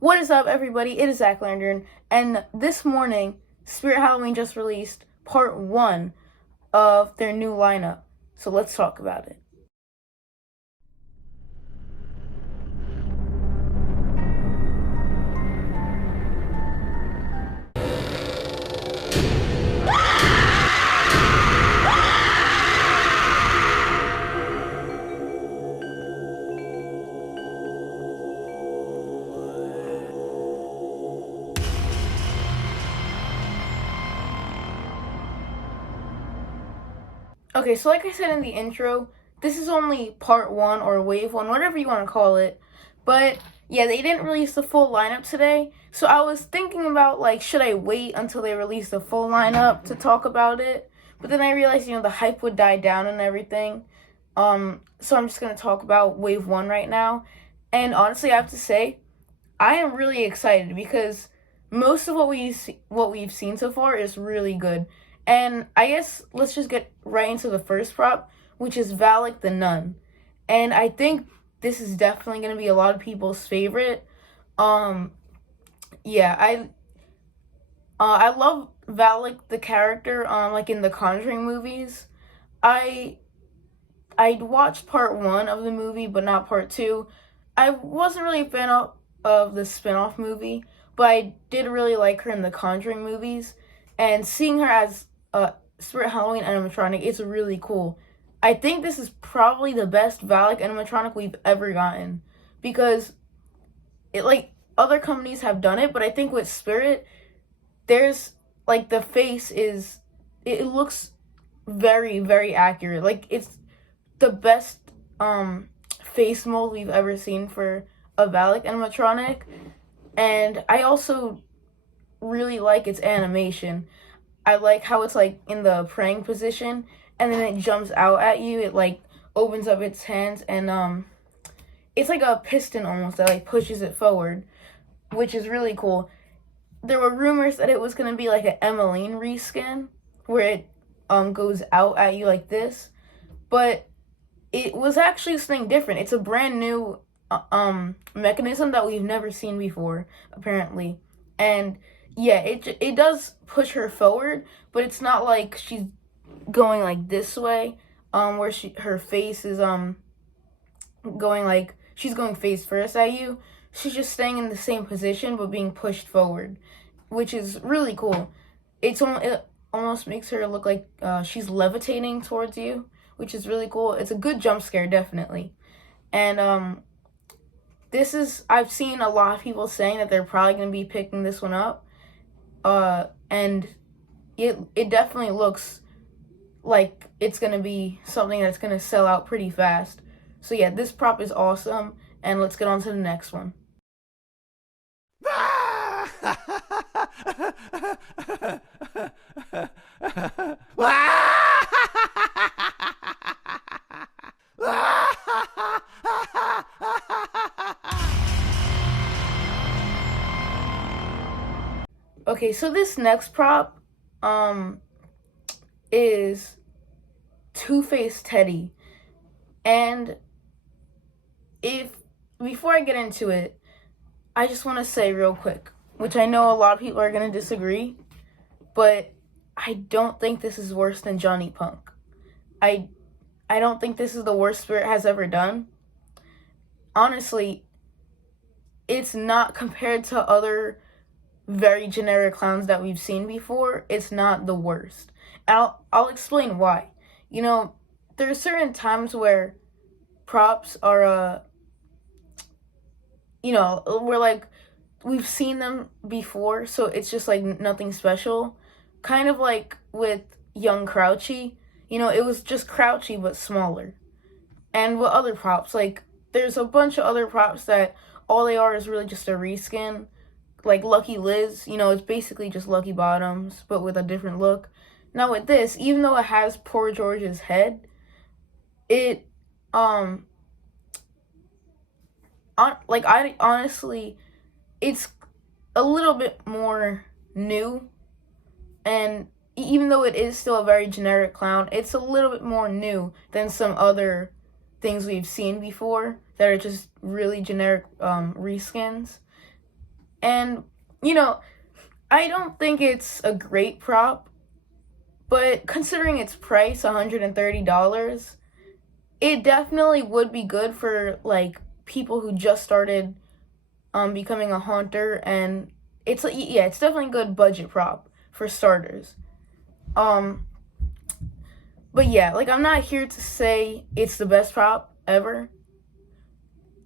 What is up, everybody? It is Zach Landern, and this morning, Spirit Halloween just released part 1 of their new lineup. So let's talk about it. Okay, so like I said in the intro, this is only part 1 or wave 1, whatever you want to call it. But yeah, they didn't release the full lineup today. So I was thinking about, like, should I wait until they release the full lineup to talk about it? But then I realized, the hype would die down and everything. So I'm just going to talk about wave 1 right now. And honestly, I have to say, I am really excited because most of what we've seen so far is really good. And I guess let's just get right into the first prop, which is Valick the Nun. And I think this is definitely going to be a lot of people's favorite. Yeah, I love Valick the character. Like in the Conjuring movies, I watched part 1 of the movie, but not part 2. I wasn't really a fan of the spin-off movie, but I did really like her in the Conjuring movies. And seeing her as Spirit Halloween animatronic, it's really cool. I think this is probably the best Valick animatronic we've ever gotten, because it, like, other companies have done it, but I think with Spirit, there's, like, the face is, it looks very, very accurate. Like, it's the best face mold we've ever seen for a Valick animatronic. And I also really like its animation. I like how it's, like, in the praying position, and then it jumps out at you. It, like, opens up its hands, and it's like a piston almost that, like, pushes it forward, which is really cool. There were rumors that it was going to be like an Emmeline reskin, where it goes out at you like this, but it was actually something different. It's a brand new mechanism that we've never seen before, apparently. And yeah, it does push her forward, but it's not like she's going like this way, where her face is going, like, she's going face first at you. She's just staying in the same position but being pushed forward, which is really cool. It almost makes her look like she's levitating towards you, which is really cool. It's a good jump scare, definitely. And I've seen a lot of people saying that they're probably going to be picking this one up. And it definitely looks like it's going to be something that's going to sell out pretty fast. So yeah, this prop is awesome, and let's get on to the next one. Okay, so this next prop is Two-Face Teddy. And before I get into it, I just want to say real quick, which I know a lot of people are going to disagree, but I don't think this is worse than Johnny Punk. I don't think this is the worst Spirit has ever done. Honestly, it's not, compared to other very generic clowns that we've seen before. It's not the worst. And I'll explain why. There are certain times where props are, where, like, we've seen them before, so it's just, like, nothing special. Kind of like with Young Crouchy. It was just Crouchy, but smaller. And with other props, like, there's a bunch of other props that all they are is really just a reskin. Like Lucky Liz, it's basically just Lucky Bottoms, but with a different look. Now with this, even though it has Poor George's head, I honestly, it's a little bit more new, and even though it is still a very generic clown, it's a little bit more new than some other things we've seen before that are just really generic reskins. And, you know, I don't think it's a great prop, but considering its price, $130, it definitely would be good for like people who just started becoming a haunter, and it's definitely a good budget prop for starters. Um but yeah, like I'm not here to say it's the best prop ever,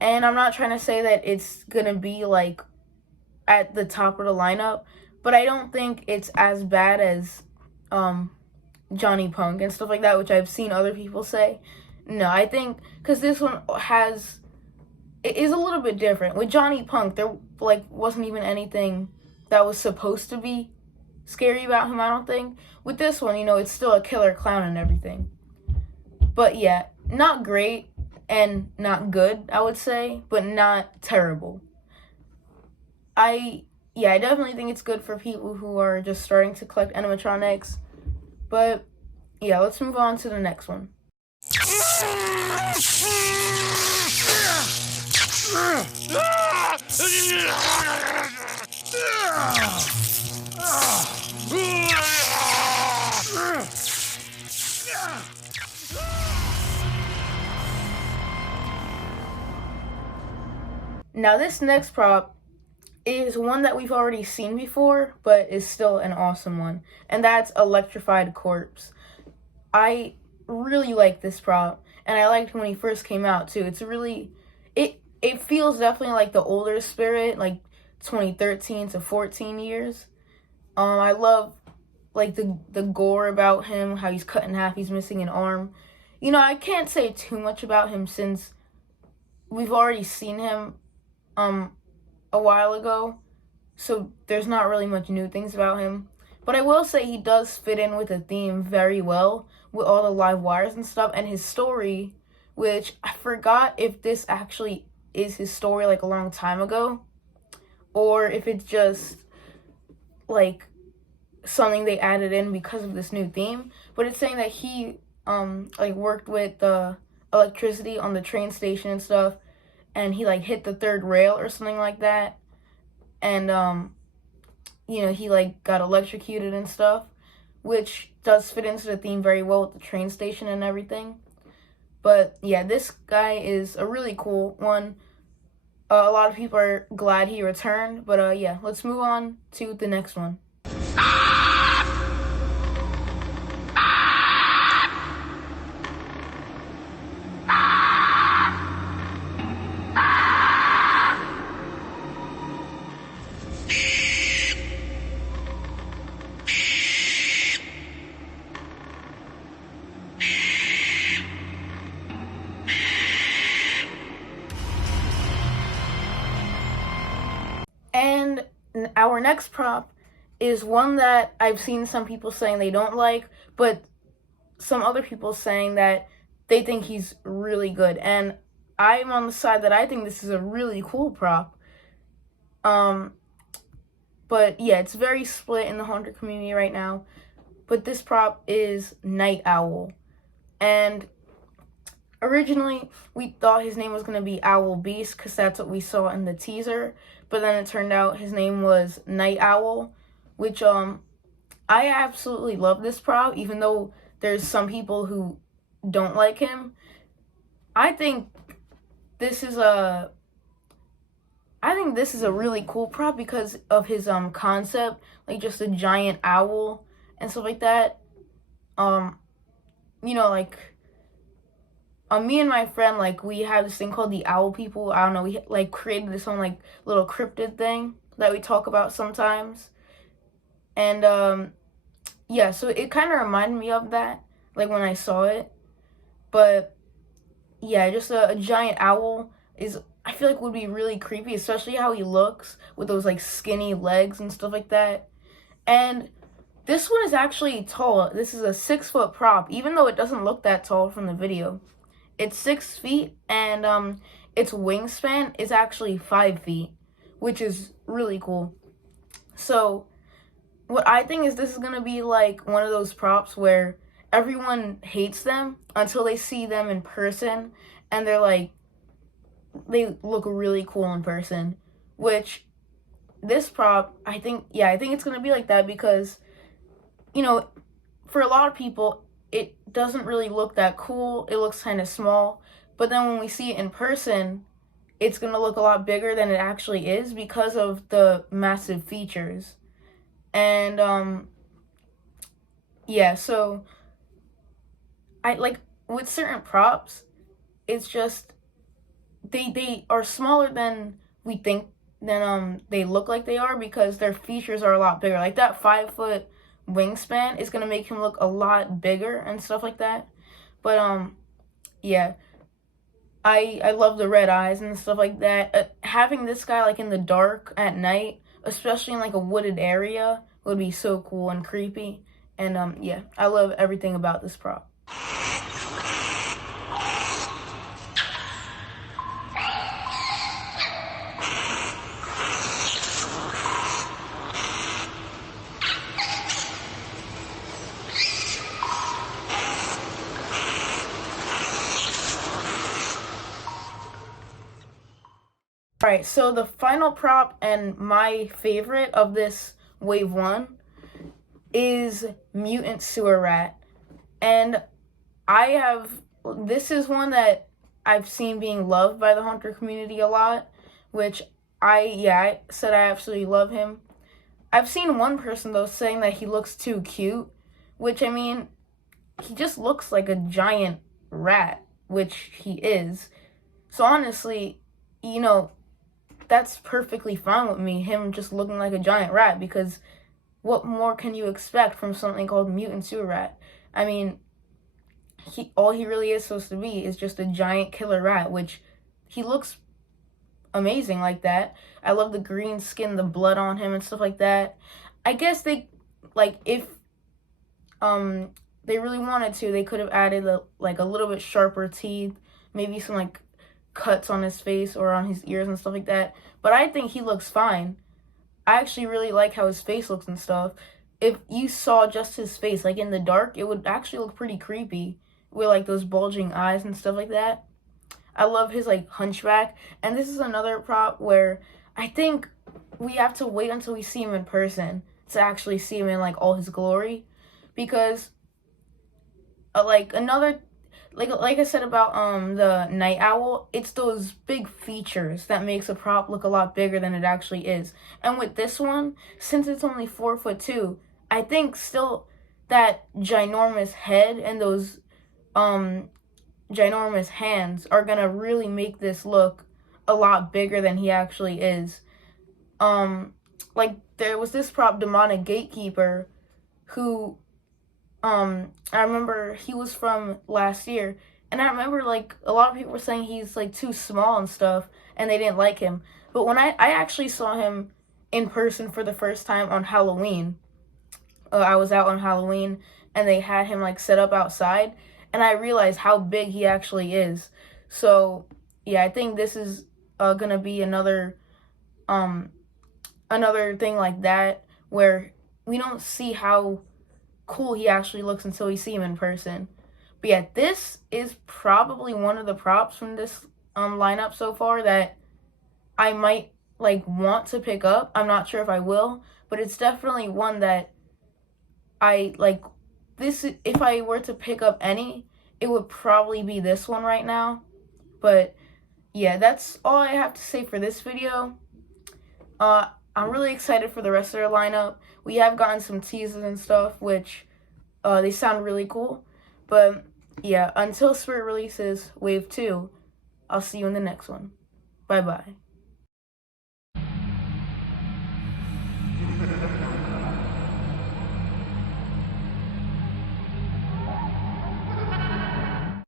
and I'm not trying to say that it's gonna be like at the top of the lineup, but I don't think it's as bad as um Johnny Punk and stuff like that, which I've seen other people say. No, I think because this one it is a little bit different. With Johnny Punk, there like wasn't even anything that was supposed to be scary about him, I don't think. With this one, it's still a killer clown and everything. But yeah, not great and not good, I would say, but not terrible. I definitely think it's good for people who are just starting to collect animatronics. But yeah, let's move on to the next one. Now this next prop is one that we've already seen before, but is still an awesome one, and that's Electrified Corpse. I really like this prop, and I liked when he first came out too. It feels definitely like the older Spirit, like 2013 to 14 years. I love like the gore about him, how he's cut in half, he's missing an arm. I can't say too much about him since we've already seen him a while ago, so there's not really much new things about him. But I will say he does fit in with the theme very well with all the live wires and stuff, and his story, which I forgot if this actually is his story like a long time ago, or if it's just like something they added in because of this new theme. But it's saying that he like worked with the electricity on the train station and stuff, and he like hit the third rail or something like that, and he like got electrocuted and stuff, which does fit into the theme very well with the train station and everything. But yeah, this guy is a really cool one. A lot of people are glad he returned, but yeah, let's move on to the next one. And our next prop is one that I've seen some people saying they don't like, but some other people saying that they think he's really good. And I'm on the side that I think this is a really cool prop. But yeah, it's very split in the haunter community right now. But this prop is Night Owl. And originally, we thought his name was going to be Owl Beast because that's what we saw in the teaser. But then it turned out his name was Night Owl, which I absolutely love this prop, even though there's some people who don't like him. I think this is a really cool prop because of his concept, like just a giant owl and stuff like that. Like me and my friend, like, we have this thing called the Owl People. I don't know, we like created this own like little cryptid thing that we talk about sometimes. And yeah, so it kind of reminded me of that, like when I saw it. But yeah, just a giant owl I feel like would be really creepy, especially how he looks with those like skinny legs and stuff like that. And this one is actually tall. This is a 6-foot prop, even though it doesn't look that tall from the video. It's 6 feet, and its wingspan is actually 5 feet, which is really cool. So what I think is this is going to be like one of those props where everyone hates them until they see them in person, and they look really cool in person, which this prop, I think it's gonna be like that because, you know, for a lot of people, it doesn't really look that cool. It looks kind of small. But then when we see it in person, it's going to look a lot bigger than it actually is because of the massive features. And, yeah, so I like with certain props, it's just they are smaller than we think than they look like they are because their features are a lot bigger. Like that 5 foot wingspan is gonna make him look a lot bigger and stuff like that. But yeah, I love the red eyes and stuff like that. Having this guy like in the dark at night, especially in like a wooded area, would be so cool and creepy. And yeah, I love everything about this prop. Alright, so the final prop and my favorite of this wave 1 is Mutant Sewer Rat. And this is one that I've seen being loved by the Hunter community a lot, which I said I absolutely love him. I've seen one person though saying that he looks too cute, which I mean, he just looks like a giant rat, which he is. So honestly, you know, that's perfectly fine with me, him just looking like a giant rat, because what more can you expect from something called Mutant Sewer Rat? I mean, all he really is supposed to be is just a giant killer rat, which he looks amazing like that. I love the green skin, the blood on him and stuff like that. I guess they, like, if they really wanted to, they could have added a little bit sharper teeth, maybe some like cuts on his face or on his ears and stuff like that. But I think he looks fine. I actually really like how his face looks and stuff. If you saw just his face, like in the dark, it would actually look pretty creepy with like those bulging eyes and stuff like that. I love his like hunchback. And this is another prop where I think we have to wait until we see him in person to actually see him in like all his glory. Because like I said about the night owl, it's those big features that makes a prop look a lot bigger than it actually is. And with this one, since it's only 4'2", I think still that ginormous head and those ginormous hands are gonna really make this look a lot bigger than he actually is. Like there was this prop, Demonic Gatekeeper, who I remember he was from last year, and I remember like a lot of people were saying he's like too small and stuff, and they didn't like him. But when I actually saw him in person for the first time on Halloween, I was out on Halloween, and they had him like set up outside, and I realized how big he actually is. So yeah, I think this is gonna be another thing like that where we don't see how cool he actually looks until we see him in person. But yeah, this is probably one of the props from this lineup so far that I might like want to pick up. I'm not sure if I will, but it's definitely one that I like. This, if I were to pick up any, it would probably be this one right now. But yeah, that's all I have to say for this video. I'm really excited for the rest of their lineup. We have gotten some teasers and stuff, which they sound really cool. But yeah, until Spirit releases Wave 2, I'll see you in the next one. Bye-bye.